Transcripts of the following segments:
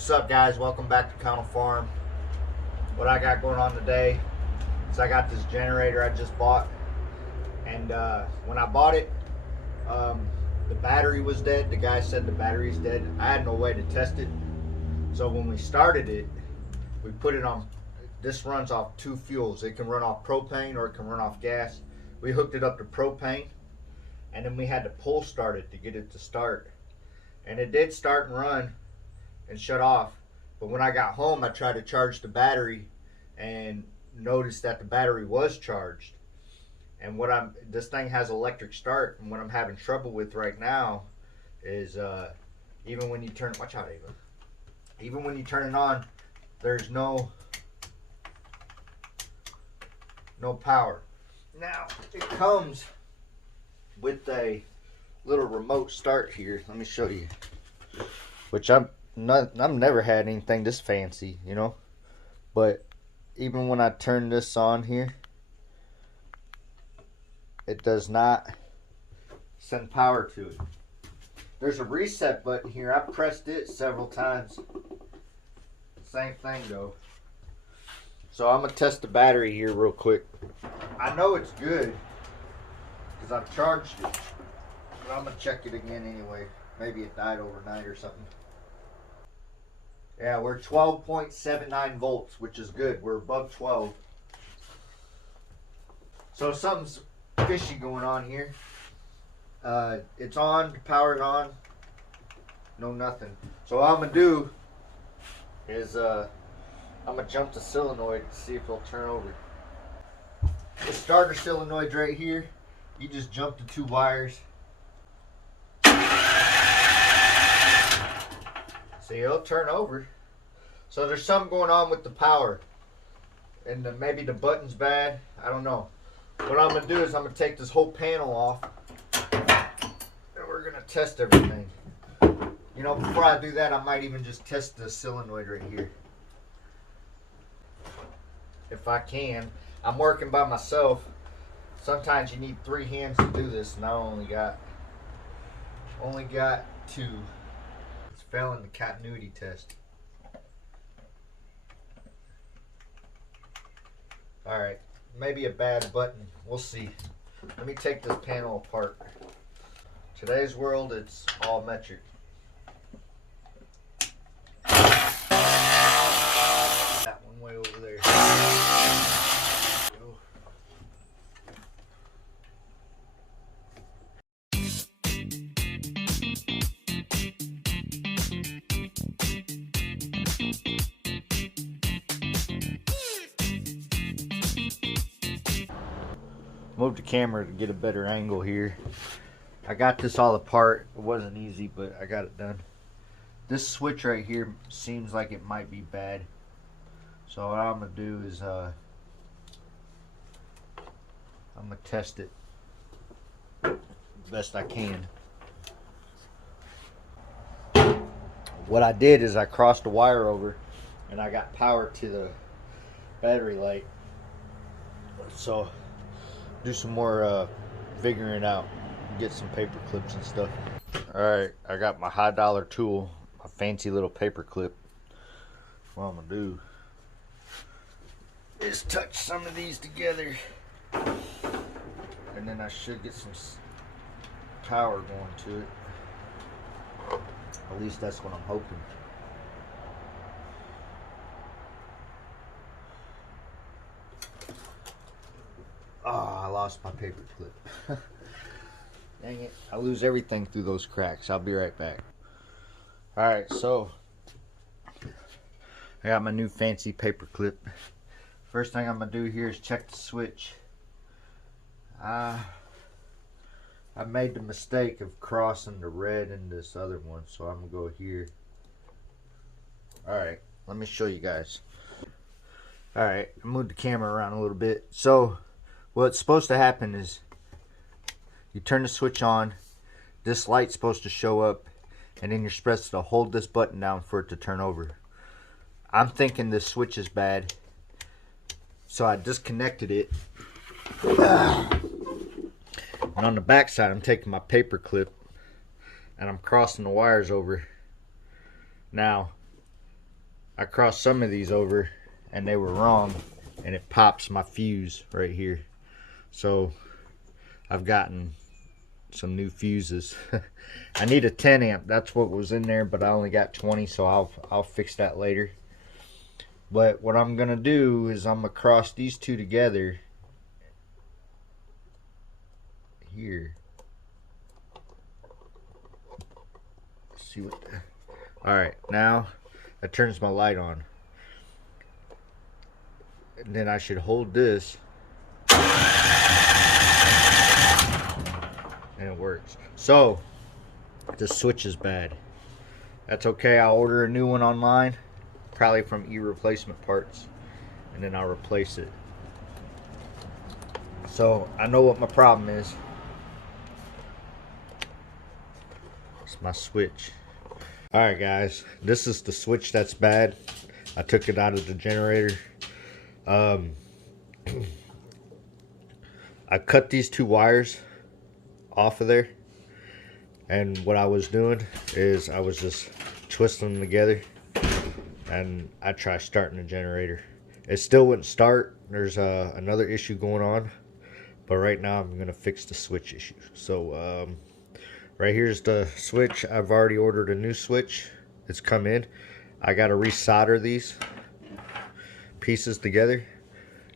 What's up, guys? Welcome back to Connell Farm. What I got going on today is I got this generator I just bought, and when I bought it, the battery was dead. The guy said the battery's dead. I had no way to test it, so when we started it, we put it on. This runs off two fuels. It can run off propane or it can run off gas. We hooked it up to propane, and then we had to pull start it to get it to start, and it did start and run and shut off. But when I got home, I tried to charge the battery and noticed that the battery was charged. And this thing has electric start, and what I'm having trouble with right now is even when you turn, watch out, Ava. Even when you turn it on, there's no power. Now it comes with a little remote start here. Let me show you. Which I've never had anything this fancy, you know. But even when I turn this on here, it does not send power to it. There's a reset button here. I pressed it several times. Same thing though. So I'm gonna test the battery here real quick. I know it's good because I've charged it, but I'm gonna check it again anyway. Maybe it died overnight or something. Yeah, we're 12.79 volts, which is good. We're above 12. So something's fishy going on here. It's on, the power's on. No nothing. So what I'm gonna do is I'm gonna jump the solenoid to see if it'll turn over. The starter solenoid's right here. You just jump the two wires. See, it'll turn over. So there's something going on with the power, and maybe the button's bad. I don't know. What I'm gonna do is I'm gonna take this whole panel off, and we're gonna test everything. You know, before I do that, I might even just test the solenoid right here, if I can. I'm working by myself. Sometimes you need 3 hands to do this, and I only got two. It's failing the continuity test. Alright, maybe a bad button. We'll see. Let me take this panel apart. Today's world, it's all metric. That one way over there. Move the camera to get a better angle here. I got this all apart. It wasn't easy, but I got it done. This switch right here seems like it might be bad. So what I'm gonna do is I'm gonna test it best I can. What I did is I crossed the wire over and I got power to the battery light. So do some more figuring out, get some paper clips and stuff. Alright, I got my high dollar tool, my fancy little paper clip. What I'm gonna do is touch some of these together, and then I should get some power going to it. At least that's what I'm hoping. Oh, I lost my paper clip. Dang it. I lose everything through those cracks. I'll be right back. Alright, so I got my new fancy paper clip. First thing I'm going to do here is check the switch. I made the mistake of crossing the red in this other one, so I'm going to go here. Alright, let me show you guys. Alright, move the camera around a little bit. So what's supposed to happen is you turn the switch on, this light's supposed to show up, and then you're supposed to hold this button down for it to turn over. I'm thinking this switch is bad, so I disconnected it. And on the back side, I'm taking my paper clip and I'm crossing the wires over. Now, I crossed some of these over and they were wrong, and it pops my fuse right here. So I've gotten some new fuses. I need a 10 amp. That's what was in there, but I only got 20, so I'll fix that later. But what I'm gonna do is I'm gonna cross these two together here. Let's see what. All right, now that turns my light on, and then I should hold this, and it works. So the switch is bad. That's okay. I'll order a new one online, probably from eReplacement Parts, and then I'll replace it. So I know what my problem is. It's my switch. Alright guys, this is the switch that's bad. I took it out of the generator. I cut these two wires off of there, and what I was doing is I was just twisting them together, and I tried starting the generator. It still wouldn't start. There's another issue going on, but right now I'm gonna fix the switch issue. So right here's the switch. I've already ordered a new switch. It's come in. I gotta resolder these pieces together.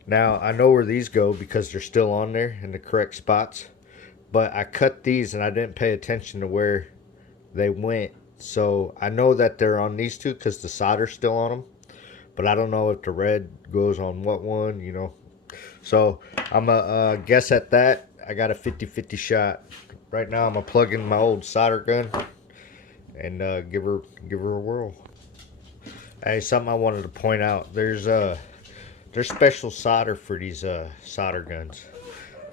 Now I know where these go because they're still on there in the correct spots, but I cut these and I didn't pay attention to where they went. So I know that they're on these two because the solder's still on them, but I don't know if the red goes on what one, you know. So I'm gonna guess at that. I got a 50-50 shot. Right now I'm gonna plug in my old solder gun and give her a whirl. Hey, something I wanted to point out. There's special solder for these solder guns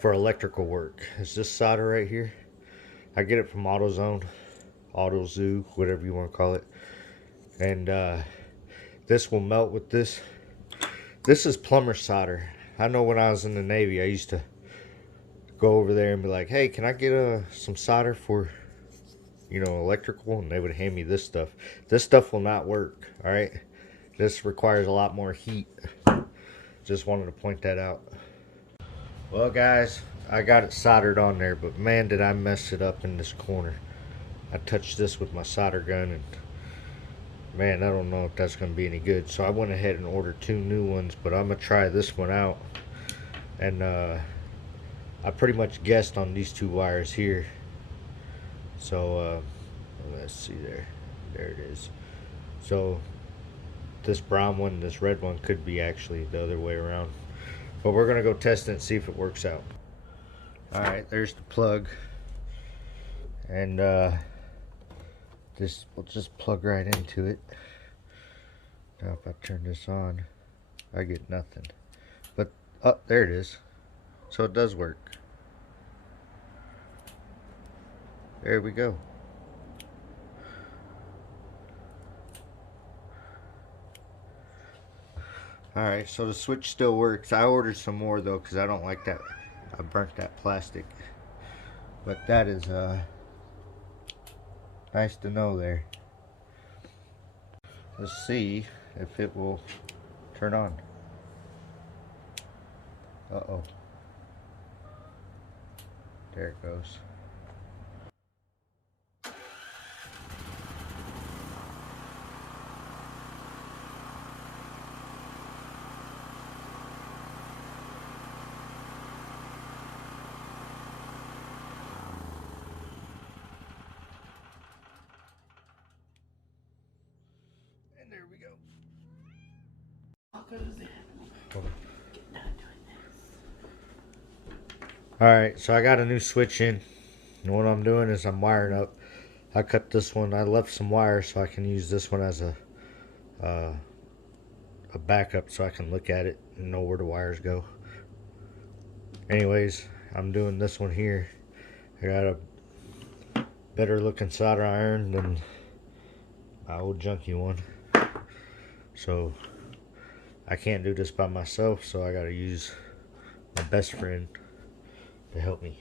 for electrical work. It's this solder right here. I get it from AutoZone, AutoZoo, whatever you want to call it. And this will melt with this. This is plumber solder. I know when I was in the Navy, I used to go over there and be like, hey, can I get some solder for, you know, electrical? And they would hand me this stuff. This stuff will not work, all right? This requires a lot more heat. Just wanted to point that out. Well, guys, I got it soldered on there, but man, did I mess it up in this corner. I touched this with my solder gun, and man, I don't know if that's going to be any good. So I went ahead and ordered 2 new ones, but I'm going to try this one out. And I pretty much guessed on these 2 wires here. So let's see there. There it is. So this brown one, this red one could be actually the other way around. But we're going to go test it and see if it works out. Alright, there's the plug. And we'll just plug right into it. Now if I turn this on, I get nothing. But, oh, there it is. So it does work. There we go. Alright, so the switch still works. I ordered some more though because I don't like that. I burnt that plastic. But that is nice to know there. Let's see if it will turn on. Uh-oh. There it goes. And there we go. Alright, so I got a new switch in. And what I'm doing is I'm wiring up. I cut this one. I left some wires so I can use this one as a backup so I can look at it and know where the wires go. Anyways, I'm doing this one here. I got a better looking solder iron than my old junky one. So I can't do this by myself, so I gotta use my best friend to help me.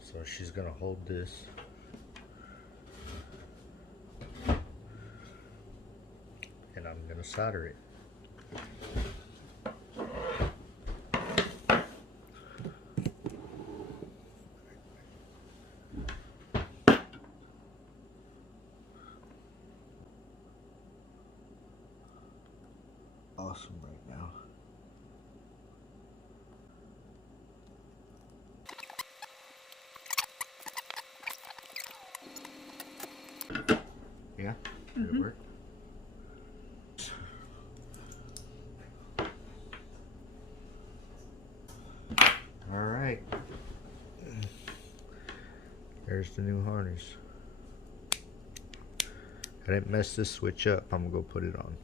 So she's gonna hold this. and I'm gonna solder it. Awesome right now. Yeah, did it work? All right. There's the new harness. I didn't mess this switch up. I'm gonna go put it on.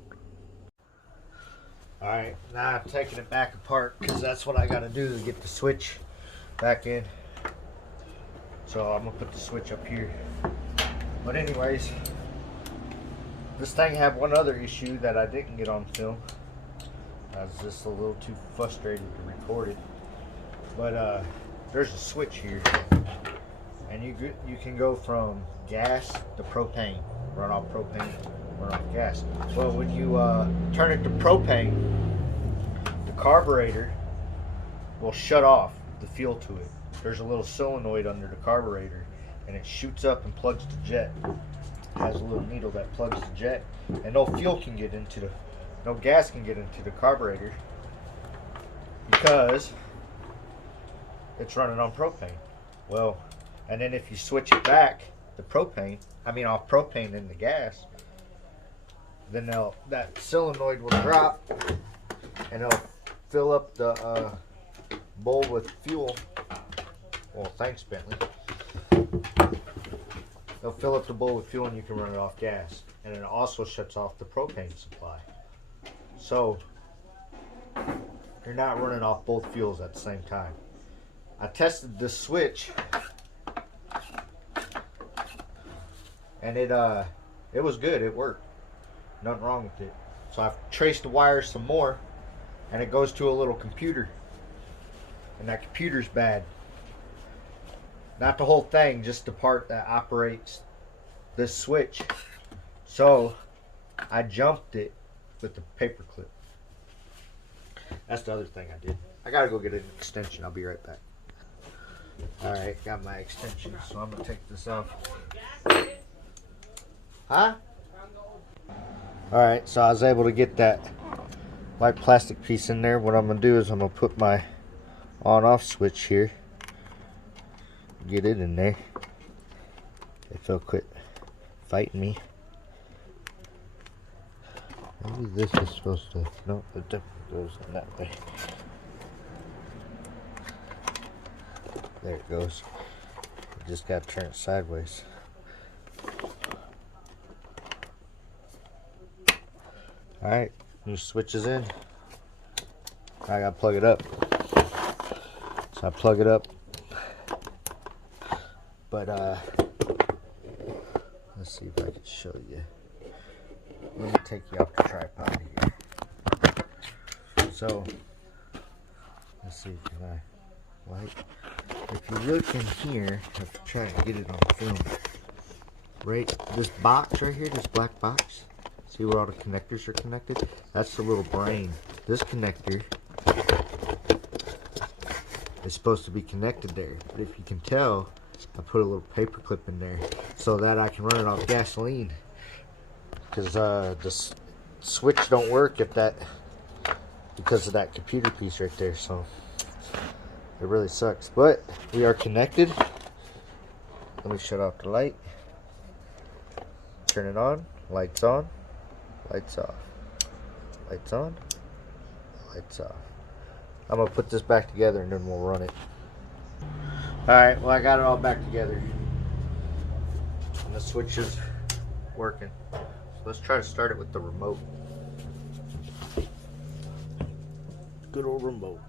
All right, now I'm taking it back apart because that's what I gotta do to get the switch back in. So I'm gonna put the switch up here. But anyways, this thing had one other issue that I didn't get on film. I was just a little too frustrated to record it. But there's a switch here, and you can go from gas to propane, run off propane, run off gas. Well, when you turn it to propane, the carburetor will shut off the fuel to it. There's a little solenoid under the carburetor, and it shoots up and plugs the jet. It has a little needle that plugs the jet, and no gas can get into the carburetor because it's running on propane. Well, and then if you switch it back to propane, off propane into gas, then that solenoid will drop, and it'll fill up the bowl with fuel. Well, thanks, Bentley. They'll fill up the bowl with fuel, and you can run it off gas. And it also shuts off the propane supply. So you're not running off both fuels at the same time. I tested this switch, and it was good. It worked. Nothing wrong with it. So I've traced the wires some more, and it goes to a little computer, and that computer's bad. Not the whole thing, just the part that operates this switch. So I jumped it with the paper clip. That's the other thing I did. I gotta go get an extension. I'll be right back. Alright, got my extension, so I'm gonna take this off. Huh? Alright, so I was able to get that white plastic piece in there. What I'm gonna do is I'm gonna put my on-off switch here. Get it in there. If they'll quit fighting me. Maybe this is supposed to. No, the dip goes in that way. There it goes. You just gotta turn it sideways. Alright, new switch is in. I gotta plug it up. So I plug it up. But let's see if I can show you. Let me take you off the tripod here. So let's see, can I light? If you look in here, I have to try and get it on film. Right, this box right here, this black box. See where all the connectors are connected? That's the little brain. This connector is supposed to be connected there. But if you can tell, I put a little paper clip in there so that I can run it off gasoline. Because the switch don't work because of that computer piece right there. So it really sucks. But we are connected. Let me shut off the light. Turn it on. Lights on. Lights off. Lights on. Lights off. I'm going to put this back together and then we'll run it. Alright, well I got it all back together. And the switch is working. So let's try to start it with the remote. Good old remote.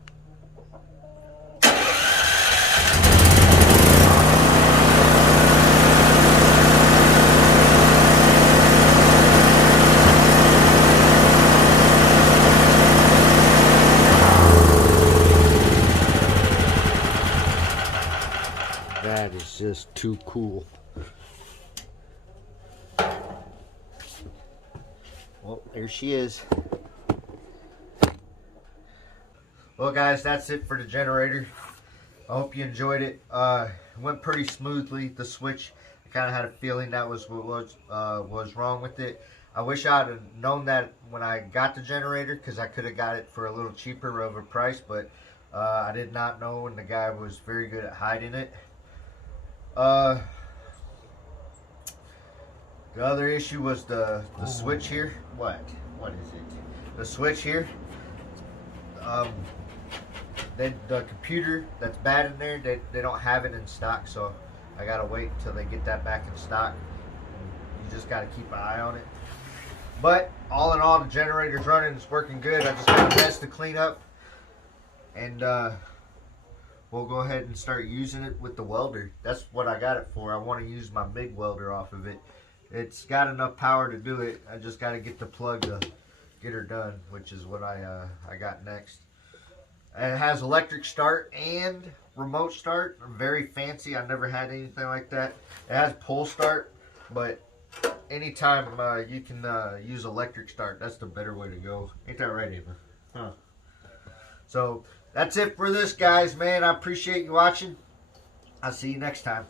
That is just too cool. Well, there she is. Well, guys, that's it for the generator. I hope you enjoyed it. It went pretty smoothly. The switch, I kind of had a feeling that was what was wrong with it. I wish I'd have known that when I got the generator, because I could have got it for a little cheaper overpriced, but I did not know, and the guy was very good at hiding it. The other issue was the switch here. What is it? The switch here. Then the computer that's bad in there, they don't have it in stock, so I gotta wait until they get that back in stock. You just gotta keep an eye on it. But all in all, the generator's running. It's working good. I just got a mess to clean up, and we'll go ahead and start using it with the welder. That's what I got it for. I want to use my MIG welder off of it. It's got enough power to do it. I just got to get the plug to get her done, which is what I got next. And it has electric start and remote start. Very fancy. I never had anything like that. It has pull start, but anytime you can use electric start, that's the better way to go. Ain't that right, Ava? Huh. So that's it for this, guys, man. I appreciate you watching. I'll see you next time.